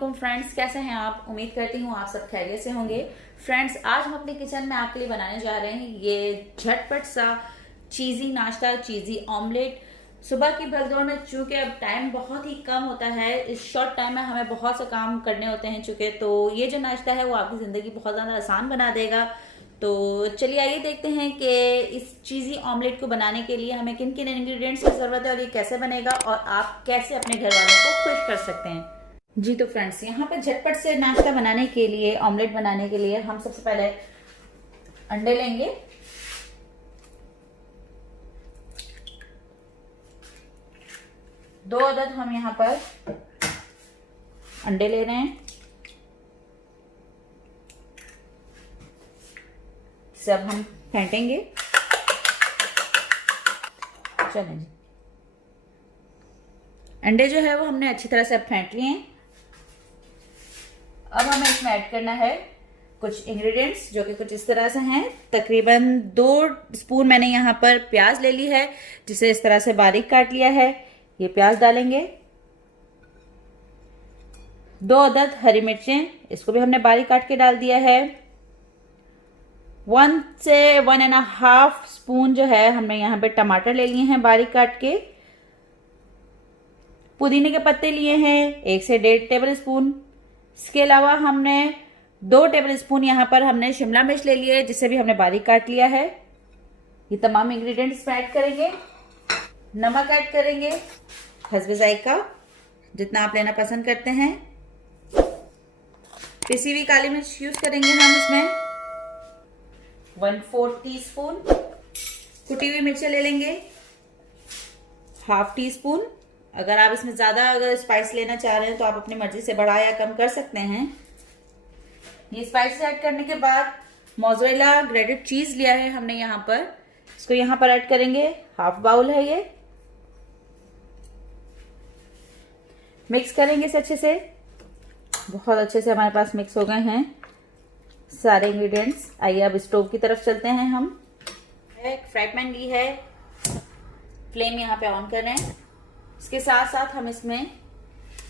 वालेकुम फ्रेंड्स, कैसे हैं आप। उम्मीद करती हूँ आप सब खैरियत से होंगे। फ्रेंड्स, आज हम अपने किचन में आपके लिए बनाने जा रहे हैं ये झटपट सा चीज़ी नाश्ता, चीज़ी ऑमलेट। सुबह की भगदौड़ में चूंकि अब टाइम बहुत ही कम होता है, इस शॉर्ट टाइम में हमें बहुत से काम करने होते हैं चूंकि, तो ये जो नाश्ता है वो आपकी ज़िंदगी बहुत ज़्यादा आसान बना देगा। तो चलिए आइए देखते हैं कि इस चीज़ी ऑमलेट को बनाने के लिए हमें किन किन इंग्रेडिएंट्स की ज़रूरत है और ये कैसे बनेगा और आप कैसे अपने घर वालों को खुश कर सकते हैं। जी तो फ्रेंड्स, यहाँ पे झटपट से नाश्ता बनाने के लिए, ऑमलेट बनाने के लिए हम सबसे पहले अंडे लेंगे। दो अदद हम यहाँ पर अंडे ले रहे हैं। सब हम फेंटेंगे। चलें जी, अंडे जो है वो हमने अच्छी तरह से अब फेंट लिए हैं। अब हमें इसमें ऐड करना है कुछ इंग्रेडिएंट्स जो कि कुछ इस तरह से हैं। तकरीबन 2 स्पून मैंने यहाँ पर प्याज ले ली है, जिसे इस तरह से बारीक काट लिया है। ये प्याज डालेंगे। 2 अदद हरी मिर्चें, इसको भी हमने बारीक काट के डाल दिया है। 1 से 1.5 स्पून जो है हमने यहाँ पे टमाटर ले लिए हैं बारीक काट के। पुदीने के पत्ते लिए हैं 1 से 1.5 टेबल स्पून। इसके अलावा हमने 2 टेबल स्पून यहाँ पर हमने शिमला मिर्च ले लिया है, जिसे भी हमने बारीक काट लिया है। ये तमाम इंग्रेडिएंट्स ऐड करेंगे। नमक ऐड करेंगे हस्बे जायका, जितना आप लेना पसंद करते हैं। पिसी हुई काली मिर्च यूज करेंगे हम इसमें 1/4 टीस्पून। कुटी हुई मिर्चें ले लेंगे ½ टीस्पून। अगर आप इसमें ज्यादा स्पाइस लेना चाह रहे हैं तो आप अपनी मर्जी से बढ़ा या कम कर सकते हैं। ये स्पाइसेस ऐड करने के बाद मोज़रेला ग्रेटेड चीज लिया है हमने यहाँ पर, इसको यहाँ पर ऐड करेंगे। ½ बाउल है ये। मिक्स करेंगे इसे अच्छे से। बहुत अच्छे से हमारे पास मिक्स हो गए हैं सारे इंग्रेडिएंट्स। आइए अब स्टोव की तरफ चलते हैं। हम एक फ्राई पैन ली है, फ्लेम यहाँ पे ऑन कर रहे हैं। इसके साथ साथ हम इसमें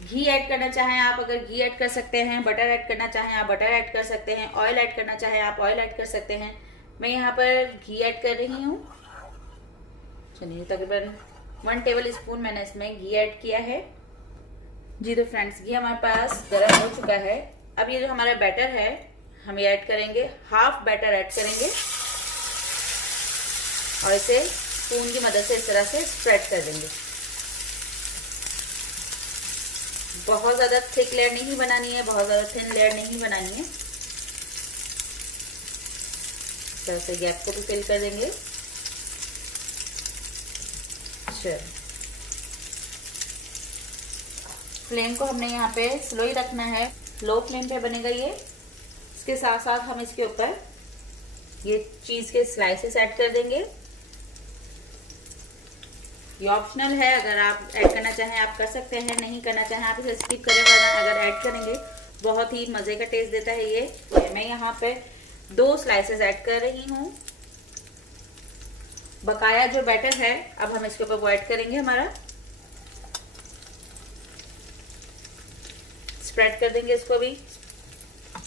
घी ऐड करना चाहें आप, अगर घी ऐड कर सकते हैं। बटर ऐड करना चाहें आप बटर ऐड कर सकते हैं। ऑयल ऐड करना चाहें आप ऑयल ऐड कर सकते हैं। मैं यहाँ पर घी ऐड कर रही हूँ। चलिए, तकरीबन 1 टेबल स्पून मैंने इसमें घी ऐड किया है। जी तो फ्रेंड्स, घी हमारे पास गर्म हो चुका है। अब ये जो हमारा बैटर है हम ये ऐड करेंगे। हाफ बैटर ऐड करेंगे और इसे स्पून की मदद से इस तरह से स्प्रेड कर देंगे। बहुत ज्यादा थिक लेयर नहीं बनानी है, बहुत ज्यादा थिन लेयर नहीं बनानी है। इस तरह से गैप को भी फिल कर देंगे। चलो, फ्लेम को हमने यहाँ पे स्लो ही रखना है, लो फ्लेम पे बनेगा ये। इसके साथ साथ हम इसके ऊपर ये चीज के स्लाइसेस ऐड कर देंगे। ये ऑप्शनल है, अगर आप ऐड करना चाहें आप कर सकते हैं, नहीं करना चाहें आप इसे स्किप करें, वरना अगर ऐड करेंगे बहुत ही मजे का टेस्ट देता है ये। मैं यहाँ पे 2 स्लाइसेस ऐड कर रही हूँ। बकाया जो बैटर है अब हम इसके ऊपर वो ऐड करेंगे हमारा। स्प्रेड कर देंगे इसको भी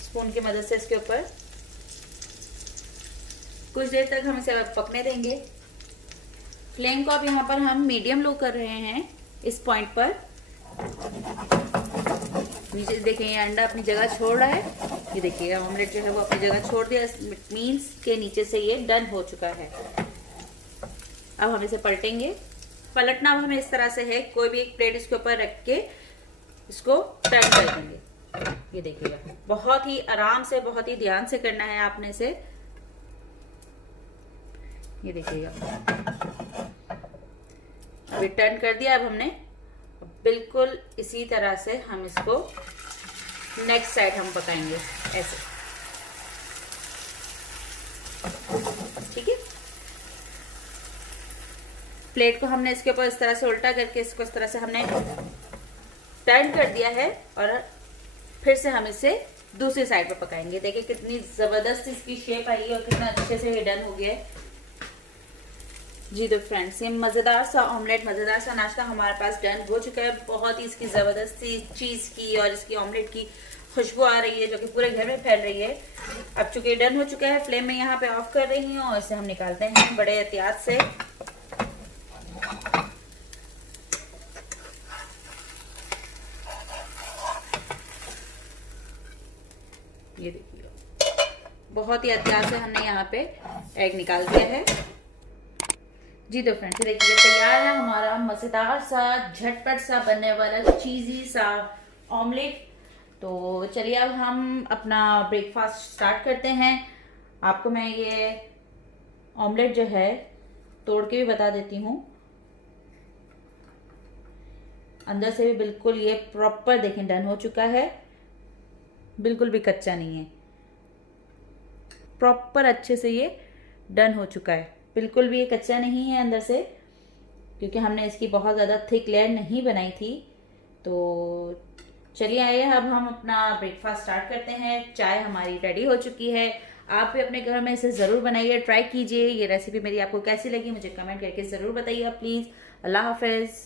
स्पून की मदद से इसके ऊपर। कुछ देर तक हम इसे पकने देंगे। फ्लेम को अब यहाँ पर हम मीडियम लो कर रहे हैं इस पॉइंट पर। नीचे देखिए ये अंडा अपनी जगह छोड़ रहा है। ये देखिएगा ऑमलेट जो है वो अपनी जगह छोड़ दिया। इट मीन्स के नीचे से ये डन हो चुका है। अब हम इसे पलटेंगे। पलटना अब हमें इस तरह से है, कोई भी एक प्लेट इसके ऊपर रख के इसको टर्न कर देंगे। ये देखिएगा बहुत ही आराम से, बहुत ही ध्यान से करना है आपने इसे। ये देखिएगा अभी टर्न कर दिया। अब हमने बिल्कुल इसी तरह से हम इसको नेक्स्ट साइड हम पकाएंगे ऐसे। ठीक है, प्लेट को हमने इसके ऊपर इस तरह से उल्टा करके इसको इस तरह से हमने टर्न कर दिया है और फिर से हम इसे दूसरी साइड पर पकाएंगे। देखिए कितनी जबरदस्त इसकी शेप आई है और कितना अच्छे से ये डन हो गया है। जी तो फ्रेंड्स, ये मज़ेदार सा ऑमलेट, मज़ेदार सा नाश्ता हमारे पास डन हो चुका है। बहुत ही इसकी ज़बरदस्ती चीज़ की और इसकी ऑमलेट की खुशबू आ रही है जो कि पूरे घर में फैल रही है। अब चूंकि डन हो चुका है, फ्लेम में यहाँ पे ऑफ कर रही हूँ और इसे हम निकालते हैं बड़े एहतियात से। ये देखिए, बहुत ही एहतियात से हमने यहाँ पे एग निकाल दिया है। जी तो फ्रेंड्स, देखिए तैयार है हमारा मज़ेदार सा, झटपट सा बनने वाला चीज़ी सा ऑमलेट। तो चलिए अब हम अपना ब्रेकफास्ट स्टार्ट करते हैं। आपको मैं ये ऑमलेट जो है तोड़ के भी बता देती हूँ। अंदर से भी बिल्कुल ये प्रॉपर देखें डन हो चुका है, बिल्कुल भी कच्चा नहीं है, प्रॉपर अच्छे से ये डन हो चुका है। बिल्कुल भी ये कच्चा नहीं है अंदर से, क्योंकि हमने इसकी बहुत ज़्यादा थिक लेयर नहीं बनाई थी। तो चलिए आइए अब हम अपना ब्रेकफास्ट स्टार्ट करते हैं। चाय हमारी रेडी हो चुकी है। आप भी अपने घर में इसे ज़रूर बनाइए, ट्राई कीजिए। ये रेसिपी मेरी आपको कैसी लगी मुझे कमेंट करके ज़रूर बताइए प्लीज़। अल्लाह हाफिज़।